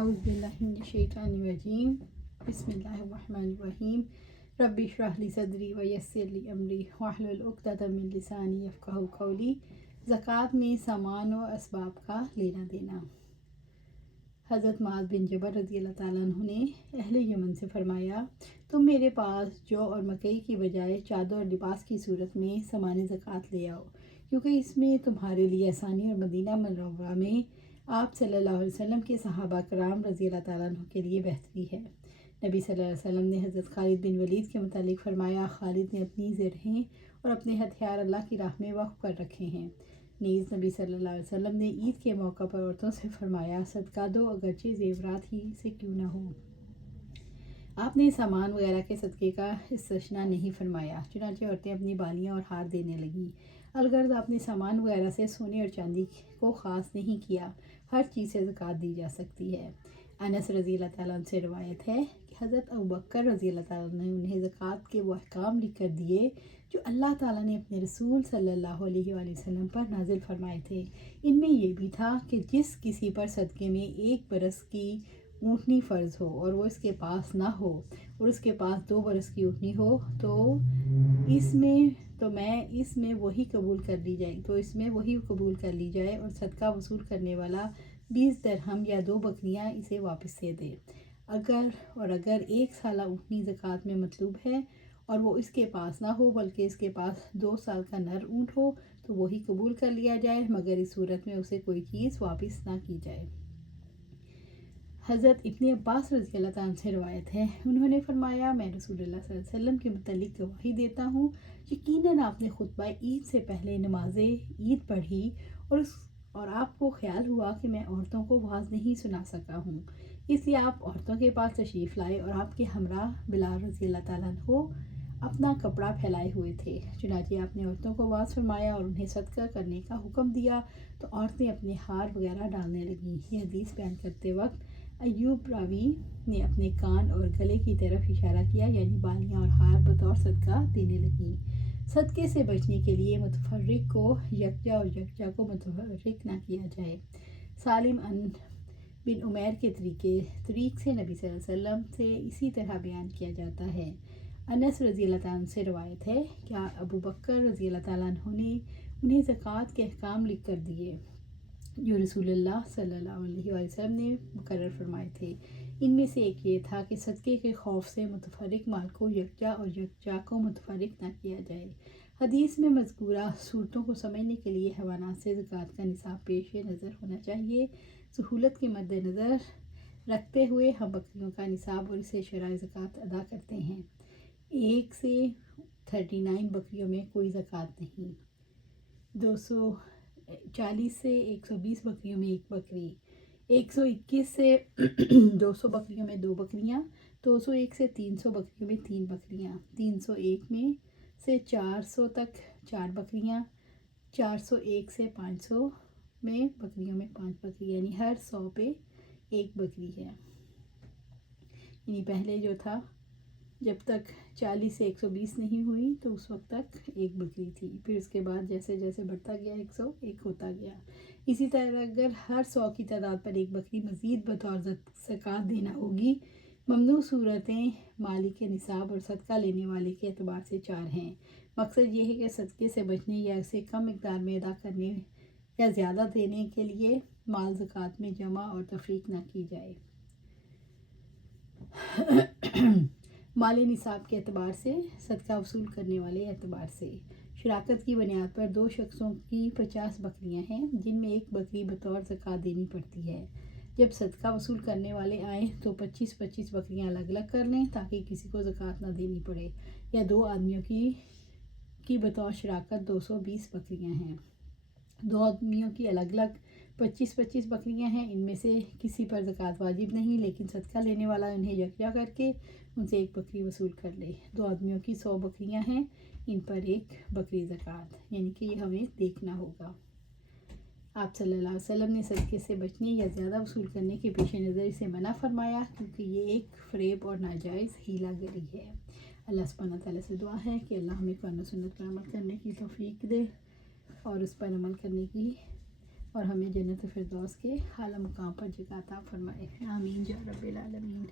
اعوذ باللہ من الشیطان الرجیم بسم اللہ الرحمن الرحیم رب اشرح لی صدری ویسر لی امری واحلل عقدۃ من لسانی یفقہوا قولی۔ زکوٰۃ میں سامان و اسباب کا لینا دینا۔ حضرت معاذ بن جبل رضی اللہ تعالیٰ عنہ نے اہل یمن سے فرمایا، تم میرے پاس جو اور مکئی کی بجائے چادر اور لباس کی صورت میں سامان زکوٰۃ لے آؤ، کیونکہ اس میں تمہارے لیے آسانی اور مدینہ منورہ میں آپ صلی اللہ علیہ وسلم کے صحابہ کرام رضی اللہ تعالیٰ عنہ کے لیے بہتری ہے۔ نبی صلی اللہ علیہ وسلم نے حضرت خالد بن ولید کے متعلق فرمایا، خالد نے اپنی زرہیں اور اپنے ہتھیار اللہ کی راہ میں وقف کر رکھے ہیں۔ نیز نبی صلی اللہ علیہ وسلم نے عید کے موقع پر عورتوں سے فرمایا، صدقہ دو اگرچہ زیورات ہی سے کیوں نہ ہو۔ آپ نے سامان وغیرہ کے صدقے کا استثناء نہیں فرمایا، چنانچہ عورتیں اپنی بالیاں اور ہار دینے لگیں۔ الغرض آپ نے سامان وغیرہ سے سونے اور چاندی کو خاص نہیں کیا، ہر چیز سے زکوٰۃ دی جا سکتی ہے۔ انس رضی اللہ تعالیٰ عنہ سے روایت ہے کہ حضرت ابوبکر رضی اللہ تعالیٰ عنہ نے انہیں زکوٰۃ کے وہ احکام لکھ کر دیے جو اللہ تعالیٰ نے اپنے رسول صلی اللہ علیہ وآلہ وسلم پر نازل فرمائے تھے۔ ان میں یہ بھی تھا کہ جس کسی پر صدقے میں 1 برس کی اونٹنی فرض ہو اور وہ اس کے پاس نہ ہو اور اس کے پاس 2 برس کی اونٹنی ہو تو اس میں وہی قبول کر لی جائے اور صدقہ وصول کرنے والا 20 درہم یا 2 بکریاں اسے واپس دے دے۔ اگر 1 سالہ اونٹنی زکوٰۃ میں مطلوب ہے اور وہ اس کے پاس نہ ہو بلکہ اس کے پاس 2 سال کا نر اونٹ ہو تو وہی قبول کر لیا جائے، مگر اس صورت میں اسے کوئی چیز واپس نہ کی جائے۔ حضرت ابن عباس رضی اللہ تعالیٰ عنہ سے روایت ہے، انہوں نے فرمایا، میں رسول اللہ صلی اللہ علیہ وسلم کے متعلق گواہی دیتا ہوں، یقیناً آپ نے خطبہ عید سے پہلے نماز عید پڑھی اور آپ کو خیال ہوا کہ میں عورتوں کو واعظ نہیں سنا سکا ہوں، اس لیے آپ عورتوں کے پاس تشریف لائے اور آپ کے ہمراہ بلال رضی اللہ تعالیٰ عنہ اپنا کپڑا پھیلائے ہوئے تھے۔ چنانچہ آپ نے عورتوں کو واعظ فرمایا اور انہیں صدقہ کرنے کا حکم دیا تو عورتیں اپنے ہار وغیرہ ڈالنے لگیں۔ یہ حدیث بیان کرتے وقت ایوب راوی نے اپنے کان اور گلے کی طرف اشارہ کیا، یعنی بالیاں اور ہار بطور صدقہ دینے لگیں۔ صدقے سے بچنے کے لیے متفرق کو یکجا اور یکجا کو متفرق نہ کیا جائے۔ سالم بن عمیر کے طریق سے نبی صلی اللہ علیہ وسلم سے اسی طرح بیان کیا جاتا ہے۔ انس رضی اللہ تعالیٰ عنہ سے روایت ہے کہ ابوبکر رضی اللہ تعالیٰ عنہ نے انہیں زکوٰۃ کے احکام لکھ کر دیے جو رسول اللہ صلی اللہ علیہ وآلہ وسلم نے مقرر فرمائے تھے۔ ان میں سے ایک یہ تھا کہ صدقے کے خوف سے متفرق مال کو یکجا اور یکجا کو متفرق نہ کیا جائے۔ حدیث میں مذکورہ صورتوں کو سمجھنے کے لیے حیوانات سے زکوٰۃ کا نصاب پیش نظر ہونا چاہیے۔ سہولت کے مد نظر رکھتے ہوئے ہم بکریوں کا نصاب اور اسے شرعی زکوٰۃ ادا کرتے ہیں۔ 1 سے 39 بکریوں میں کوئی زکوٰۃ نہیں، 240 سے 120 بکریوں میں 1 بکری، 121 سے 200 بکریوں میں 2 بکریاں، 201 سے 300 بکریوں میں 3 بکریاں، 301 میں سے 400 تک 4 بکریاں، 401 سے 500 میں بکریوں میں 5 بکری، یعنی ہر 100 پہ 1 بکری ہے۔ یعنی پہلے جو تھا جب تک 40 سے 120 نہیں ہوئی تو اس وقت تک 1 بکری تھی، پھر اس کے بعد جیسے جیسے بڑھتا گیا 101 ہوتا گیا۔ اسی طرح اگر ہر 100 کی تعداد پر 1 بکری مزید بطور زکوٰۃ دینا ہوگی۔ ممنوع صورتیں مالک نصاب اور صدقہ لینے والے کے اعتبار سے 4 ہیں۔ مقصد یہ ہے کہ صدقے سے بچنے یا اسے کم مقدار میں ادا کرنے یا زیادہ دینے کے لیے مال زکوٰۃ میں جمع اور تفریق نہ کی جائے۔ مال نصاب کے اعتبار سے، صدقہ وصول کرنے والے اعتبار سے، شراکت کی بنیاد پر 2 شخصوں کی 50 بکریاں ہیں جن میں 1 بکری بطور زکوٰۃ دینی پڑتی ہے۔ جب صدقہ وصول کرنے والے آئیں تو 25 بکریاں الگ الگ کر لیں تاکہ کسی کو زکوٰۃ نہ دینی پڑے، یا 2 آدمیوں کی بطور شراکت 220 بکریاں ہیں۔ 2 آدمیوں کی الگ الگ 25 بکریاں ہیں، ان میں سے کسی پر زکوٰۃ واجب نہیں، لیکن صدقہ لینے والا انہیں یکجا کر کے ان سے 1 بکری وصول کر لے۔ 2 آدمیوں کی 100 بکریاں ہیں، ان پر 1 بکری زکوٰۃ، یعنی کہ یہ ہمیں دیکھنا ہوگا۔ آپ صلی اللہ علیہ وسلم نے صدقے سے بچنے یا زیادہ وصول کرنے کے پیش نظر اسے منع فرمایا، کیونکہ یہ ایک فریب اور ناجائز ہیلا گری ہے۔ اللہ سبحانہ تعالیٰ سے دعا ہے کہ اللہ ہمیں قرآن و سنت پر عمل کرنے کی توفیق دے اور اس پر عمل کرنے کی اور ہمیں جنت فردوس کے اعلیٰ مقام پر جگہ عطا فرمائے. آمین یا رب العالمین.